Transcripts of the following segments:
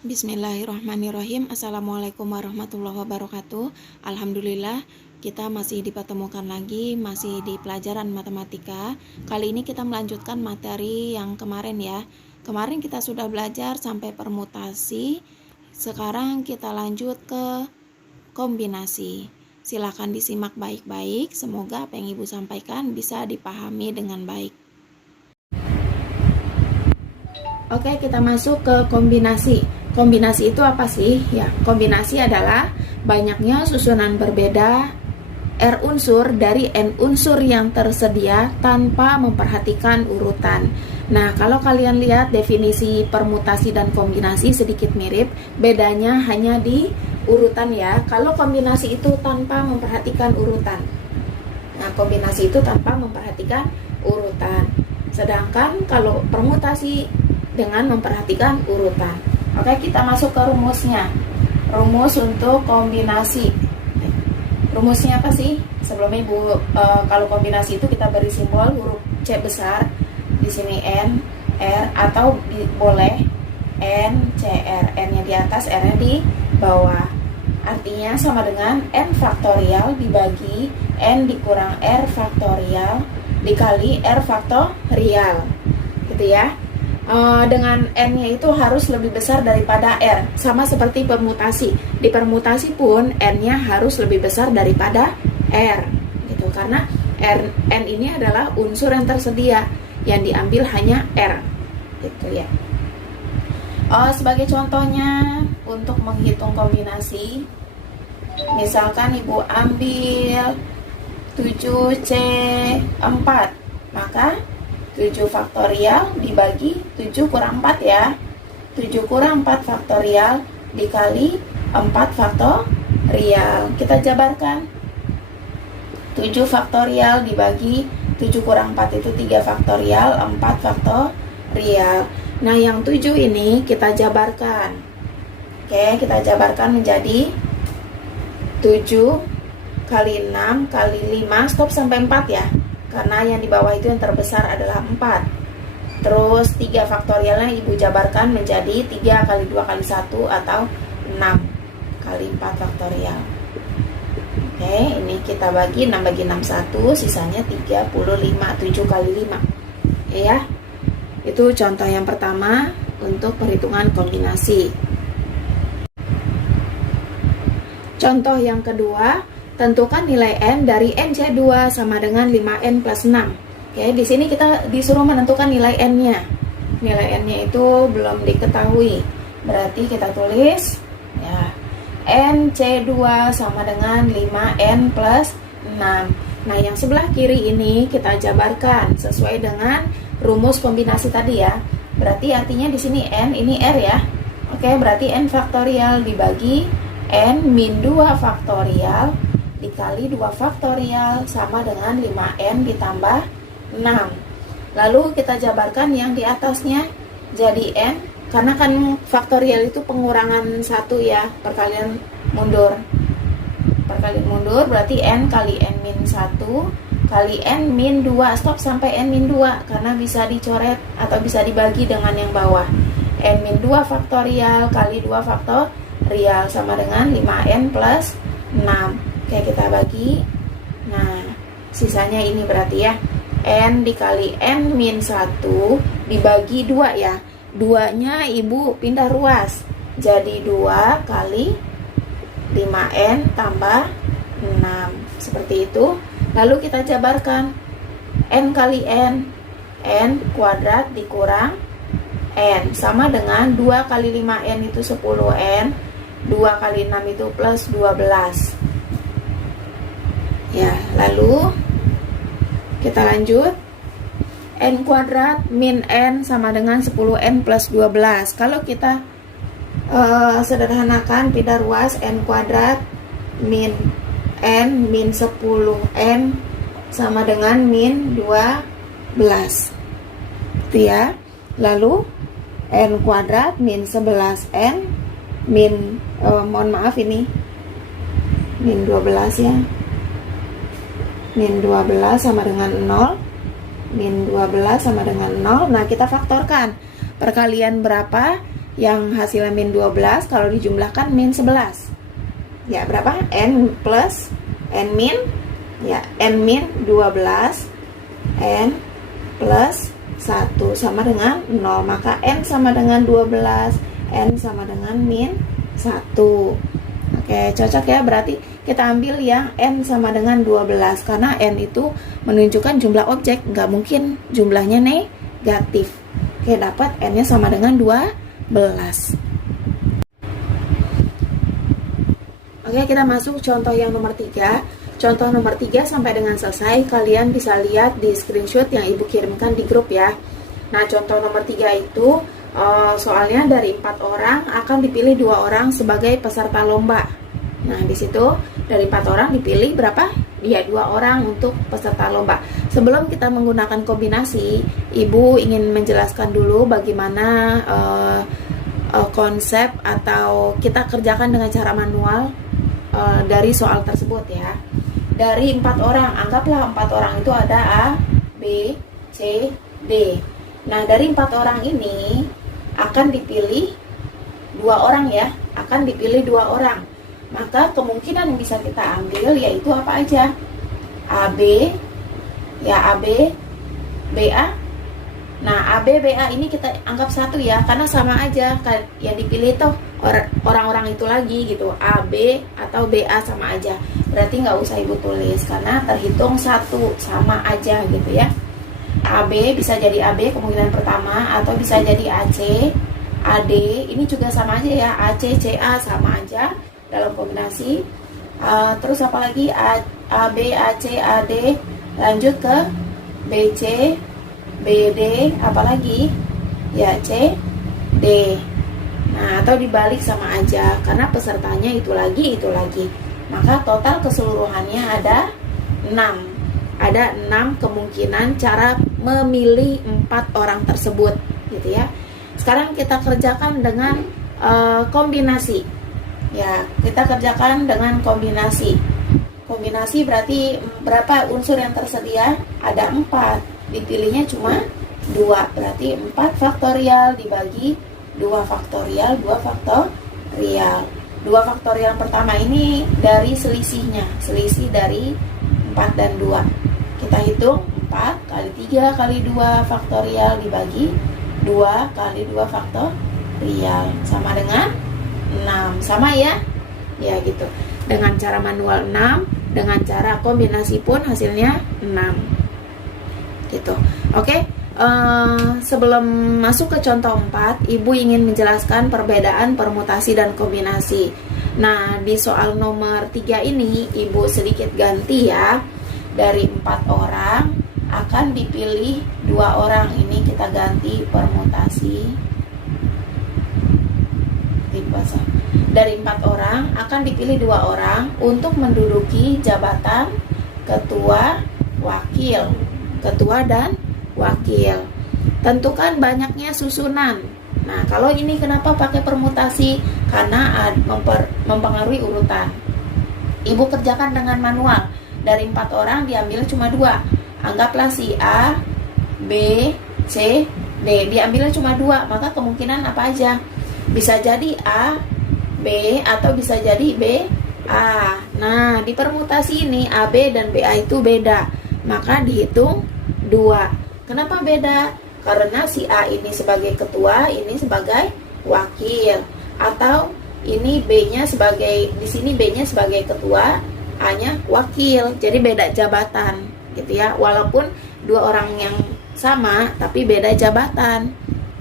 Bismillahirrahmanirrahim. Assalamualaikum warahmatullahi wabarakatuh. Alhamdulillah kita masih dipertemukan lagi, masih di pelajaran matematika. Kali ini kita melanjutkan materi yang kemarin ya. Kemarin kita sudah belajar sampai permutasi. Sekarang kita lanjut ke kombinasi. Silakan disimak baik-baik. Semoga apa yang Ibu sampaikan bisa dipahami dengan baik. Oke, kita masuk ke kombinasi. Kombinasi itu apa sih? Ya, kombinasi adalah banyaknya susunan berbeda R unsur dari N unsur yang tersedia tanpa memperhatikan urutan. Nah, kalau kalian lihat definisi permutasi dan kombinasi sedikit mirip, bedanya hanya di urutan ya. Kalau kombinasi itu tanpa memperhatikan urutan. Nah, kombinasi itu tanpa memperhatikan urutan. Sedangkan kalau permutasi dengan memperhatikan urutan. Oke, kita masuk ke rumusnya. Rumus untuk kombinasi. Rumusnya apa sih? Sebelumnya Ibu, kalau kombinasi itu kita beri simbol huruf C besar. Di sini N, R, atau boleh N, C, R. N-nya di atas, R-nya di bawah. Artinya sama dengan N faktorial dibagi N dikurang R faktorial dikali R faktorial. Gitu ya. Dengan N-nya itu harus lebih besar daripada R. Sama seperti permutasi. Di permutasi pun N-nya harus lebih besar daripada R. Gitu. Karena N ini adalah unsur yang tersedia. Yang diambil hanya R. Gitu ya. Sebagai contohnya untuk menghitung kombinasi, misalkan Ibu ambil 7C4, maka 7 faktorial dibagi 7 kurang 4 ya. 7 kurang 4 faktorial dikali 4 faktorial. Kita jabarkan. 7 faktorial dibagi 7 kurang 4 itu 3 faktorial, 4 faktorial. Nah, yang 7 ini kita jabarkan. Oke, kita jabarkan menjadi 7 kali 6 kali 5, stop sampai 4 ya. Karena yang di bawah itu yang terbesar adalah 4. Terus 3 faktorialnya Ibu jabarkan menjadi 3 kali 2 kali 1 atau 6 kali 4 faktorial. Oke, ini kita bagi 6 bagi 6 1, sisanya 35, 7 kali 5. Oke ya. Itu contoh yang pertama untuk perhitungan kombinasi. Contoh yang kedua, tentukan nilai N dari NC2 sama dengan 5N plus 6. Oke, di sini kita disuruh menentukan nilai N-nya. Nilai N-nya itu belum diketahui. Berarti kita tulis ya, NC2 sama dengan 5N plus 6. Nah, yang sebelah kiri ini kita jabarkan sesuai dengan rumus kombinasi tadi ya. Berarti artinya di sini N, ini R ya. Oke, berarti N faktorial dibagi N min 2 faktorial dikali 2 faktorial sama dengan 5N ditambah 6. Lalu kita jabarkan yang di atasnya jadi N, karena kan faktorial itu pengurangan 1 ya, perkalian mundur. Perkalian mundur berarti N kali N min 1 kali N min 2, stop sampai N min 2 karena bisa dicoret atau bisa dibagi dengan yang bawah. N min 2 faktorial kali 2 faktorial sama dengan 5N plus 6. Oke, kita bagi. Nah, sisanya ini berarti ya, N dikali N min 1 dibagi 2 ya. 2-nya Ibu pindah ruas. Jadi 2 kali 5N tambah 6. Seperti itu. Lalu kita jabarkan. N kali N. N kuadrat dikurang N. Sama dengan 2 kali 5N itu 10N. 2 kali 6 itu plus 12. Ya, lalu kita lanjut. N kuadrat min N sama dengan 10N plus 12. Kalau kita sederhanakan pindah ruas, N kuadrat min N min 10N sama dengan min 12. Itu ya. Lalu N kuadrat min 11N min, mohon maaf ini min 12 ya. Min 12 sama dengan 0. Min 12 sama dengan 0. Nah, kita faktorkan. Perkalian berapa? yang hasilnya min 12 kalau dijumlahkan min 11. Ya, berapa? N plus N min, ya, N min 12, N plus 1 sama dengan 0. Maka N sama dengan 12, N sama dengan min 1. Oke, cocok ya. Berarti kita ambil yang N sama dengan 12, karena N itu menunjukkan jumlah objek, nggak mungkin jumlahnya negatif. Oke, dapat N-nya sama dengan 12. Oke, kita masuk contoh yang nomor 3. Contoh nomor 3 sampai dengan selesai kalian bisa lihat di screenshot yang ibu kirimkan di grup ya. Nah, contoh nomor 3 itu soalnya dari 4 orang akan dipilih 2 orang sebagai peserta lomba. Nah, di situ dari 4 orang dipilih berapa? Ya, 2 orang untuk peserta lomba. Sebelum kita menggunakan kombinasi, ibu ingin menjelaskan dulu bagaimana konsep atau kita kerjakan dengan cara manual dari soal tersebut ya. Dari 4 orang, anggaplah 4 orang itu ada A, B, C, D. Nah, dari 4 orang ini akan dipilih 2 orang ya, akan dipilih 2 orang. Maka kemungkinan yang bisa kita ambil yaitu apa aja? AB, ya AB, BA. Nah, AB, BA ini kita anggap satu ya, karena sama aja yang dipilih tuh orang-orang itu lagi gitu. AB atau BA sama aja. Berarti nggak usah ibu tulis karena terhitung satu, sama aja gitu ya. AB bisa jadi AB kemungkinan pertama, atau bisa jadi AC, AD, ini juga sama aja ya, AC, CA sama aja dalam kombinasi. Terus apalagi AB, AC, AD, lanjut ke BC, BD, apalagi ya C, D. Nah, atau dibalik sama aja karena pesertanya itu lagi. Maka total keseluruhannya ada 6. Ada 6 kemungkinan cara memilih 4 orang tersebut gitu ya. Sekarang kita kerjakan dengan kombinasi. Ya, kita kerjakan dengan kombinasi. Kombinasi berarti berapa unsur yang tersedia? Ada 4. Dipilihnya cuma 2. Berarti 4 faktorial dibagi 2 faktorial, 2 faktorial. 2 faktorial pertama ini dari selisihnya. Selisih dari 4 dan 2. Kita hitung 4 kali 3 kali 2 faktorial dibagi 2 kali 2 faktorial sama dengan 6. Sama ya? Ya gitu. Dengan cara manual 6, dengan cara kombinasi pun hasilnya 6. Gitu. Oke. Sebelum masuk ke contoh 4, ibu ingin menjelaskan perbedaan permutasi dan kombinasi. Nah, di soal nomor 3 ini ibu sedikit ganti ya. Dari 4 orang akan dipilih 2 orang. Ini kita ganti permutasi. Dari 4 orang akan dipilih 2 orang untuk menduduki jabatan ketua, wakil. Ketua dan wakil. Tentukan banyaknya susunan. Nah, kalau ini kenapa pakai permutasi? Karena mempengaruhi urutan. Ibu kerjakan dengan manual. Dari 4 orang diambil cuma 2. Anggaplah si A, B, C, D. Diambilnya cuma 2. Maka kemungkinan apa aja? Bisa jadi A, B, atau bisa jadi B, A. Nah, di permutasi ini AB dan BA itu beda. Maka dihitung 2. Kenapa beda? Karena si A ini sebagai ketua, ini sebagai wakil. Atau ini B-nya sebagai, di sini B-nya sebagai ketua, A-nya wakil. Jadi beda jabatan gitu ya. Walaupun 2 orang yang sama tapi beda jabatan.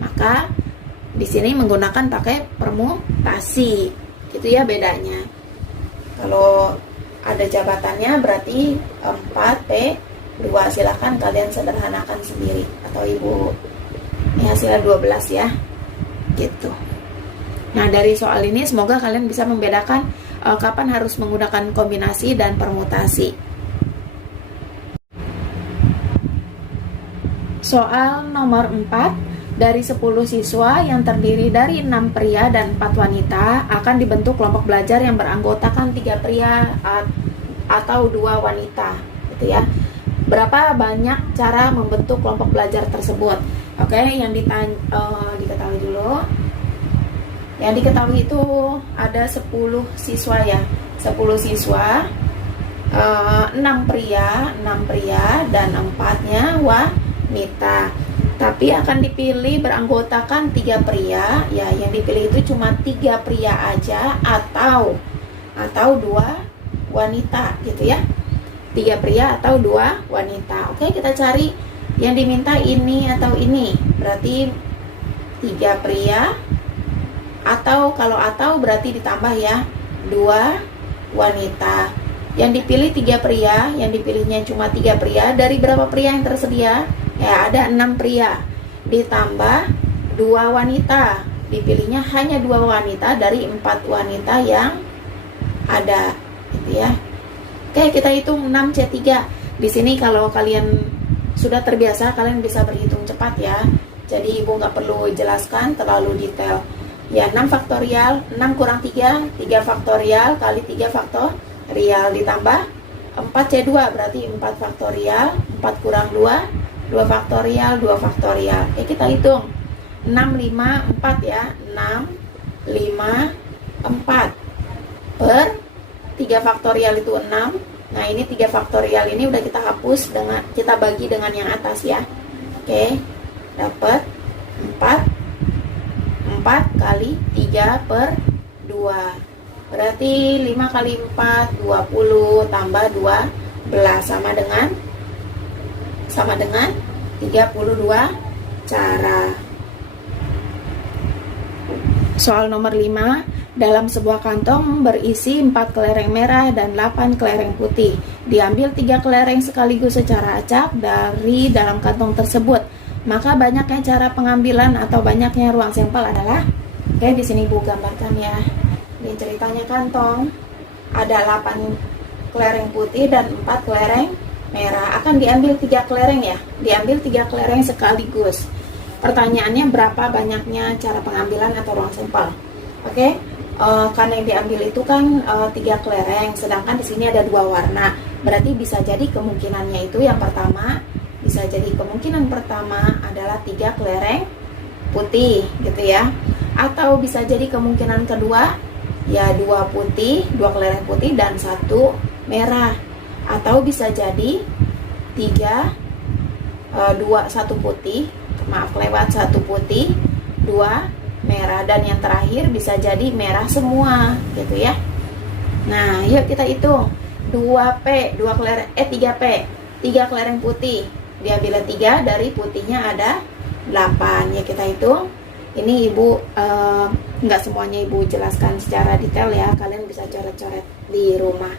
Maka di sini menggunakan pakai permutasi. Gitu ya bedanya. Kalau ada jabatannya berarti 4P2. Silahkan kalian sederhanakan sendiri, atau ibu ini hasilnya 12 ya gitu. Nah, dari soal ini semoga kalian bisa membedakan kapan harus menggunakan kombinasi dan permutasi. Soal nomor 4, dari 10 siswa yang terdiri dari 6 pria dan 4 wanita akan dibentuk kelompok belajar yang beranggotakan 3 pria atau 2 wanita gitu ya. Berapa banyak cara membentuk kelompok belajar tersebut? Oke, yang diketahui dulu. Yang diketahui itu ada 10 siswa ya, 10 siswa, 6 pria dan 4-nya wanita. Tapi akan dipilih beranggotakan 3 pria ya, yang dipilih itu cuma 3 pria aja atau 2 wanita gitu ya. 3 pria atau 2 wanita. Oke, kita cari yang diminta ini atau ini. Berarti 3 pria atau berarti ditambah ya 2 wanita. Yang dipilih 3 pria, yang dipilihnya cuma 3 pria. Dari berapa pria yang tersedia? Ya, ada 6 pria ditambah 2 wanita. Dipilihnya hanya 2 wanita dari 4 wanita yang ada gitu ya. Oke, kita hitung 6C3. Di sini kalau kalian sudah terbiasa, kalian bisa berhitung cepat ya. Jadi ibu nggak perlu jelaskan terlalu detail. Ya, 6 faktorial, 6 kurang 3, 3 faktorial kali 3 faktorial ditambah 4C2 berarti 4 faktorial, 4 kurang 2, 2 faktorial, 2 faktorial. Oke, kita hitung 6, 5, 4 ya. 6, 5, 4 per 3 faktorial itu 6. Nah, ini 3 faktorial ini udah kita hapus dengan kita bagi dengan yang atas ya. Oke, dapat 4 kali 3 per 2. Berarti 5 kali 4 20 tambah 12 sama dengan 32 cara. Soal nomor 5, dalam sebuah kantong berisi 4 kelereng merah dan 8 kelereng putih. Diambil 3 kelereng sekaligus secara acak dari dalam kantong tersebut. Maka banyaknya cara pengambilan atau banyaknya ruang sampel adalah. Oke, di sini Ibu gambarkan ya. Ini ceritanya kantong ada 8 kelereng putih dan 4 kelereng merah. Akan diambil 3 kelereng ya. Diambil 3 kelereng sekaligus. Pertanyaannya berapa banyaknya cara pengambilan atau ruang sampel? Oke, karena yang diambil itu kan 3 kelereng, sedangkan di sini ada 2 warna. Berarti bisa jadi kemungkinannya itu yang pertama, bisa jadi kemungkinan pertama adalah 3 kelereng putih gitu ya. Atau bisa jadi kemungkinan kedua ya 2 putih, 2 kelereng putih dan 1 merah. Atau bisa jadi 1 putih, maaf lewat 1 putih, 2 merah, dan yang terakhir bisa jadi merah semua gitu ya. Nah, yuk kita hitung 3P, 3 kelereng putih. Diambil 3, dari putihnya ada 8. Ya, kita hitung. Ini Ibu nggak semuanya Ibu jelaskan secara detail ya, kalian bisa coret-coret di rumah.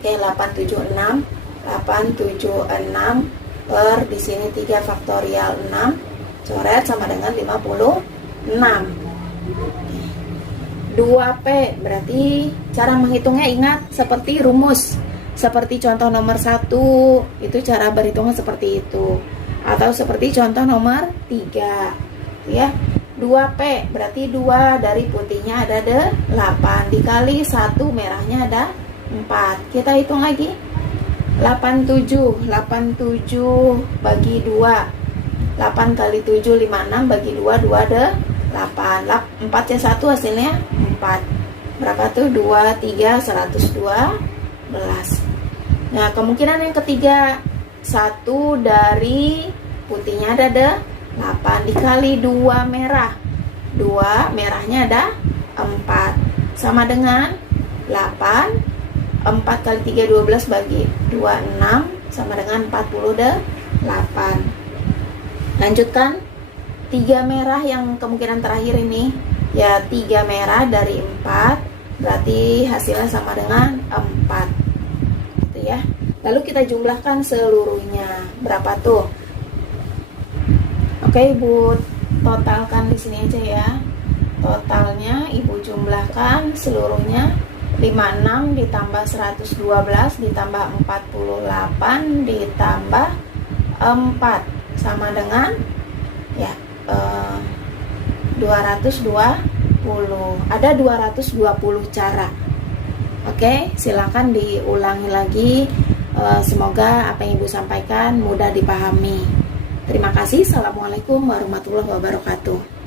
Oke, 876 per di sini 3 faktorial 6 coret sama dengan 56. 2P berarti cara menghitungnya ingat seperti rumus, seperti contoh nomor 1 itu cara berhitungnya seperti itu, atau seperti contoh nomor 3 ya. 2P berarti 2 dari putihnya ada 8 dikali 1 merahnya ada 4. Kita hitung lagi 87 bagi 2, 8 kali 7 56 bagi 2 ada 8. 4 ya 1 hasilnya 4. Berapa tuh? 2 3 112. Nah, kemungkinan yang ketiga 1 dari putihnya ada 8 dikali 2 merah. 2 merahnya ada 4 sama dengan 8. 4 kali 3 12 bagi 2 6 sama dengan 48. Lanjutkan 3 merah yang kemungkinan terakhir ini ya, 3 merah dari 4 berarti hasilnya sama dengan 4 gitu ya. Lalu kita jumlahkan seluruhnya berapa tuh? Oke, Ibu totalkan di sini aja ya. Totalnya Ibu jumlahkan seluruhnya 56 ditambah 112 ditambah 48 ditambah 4 sama dengan ya 220. Ada 220 cara. Oke, silakan diulangi lagi. Semoga apa yang Ibu sampaikan mudah dipahami. Terima kasih. Assalamualaikum warahmatullahi wabarakatuh.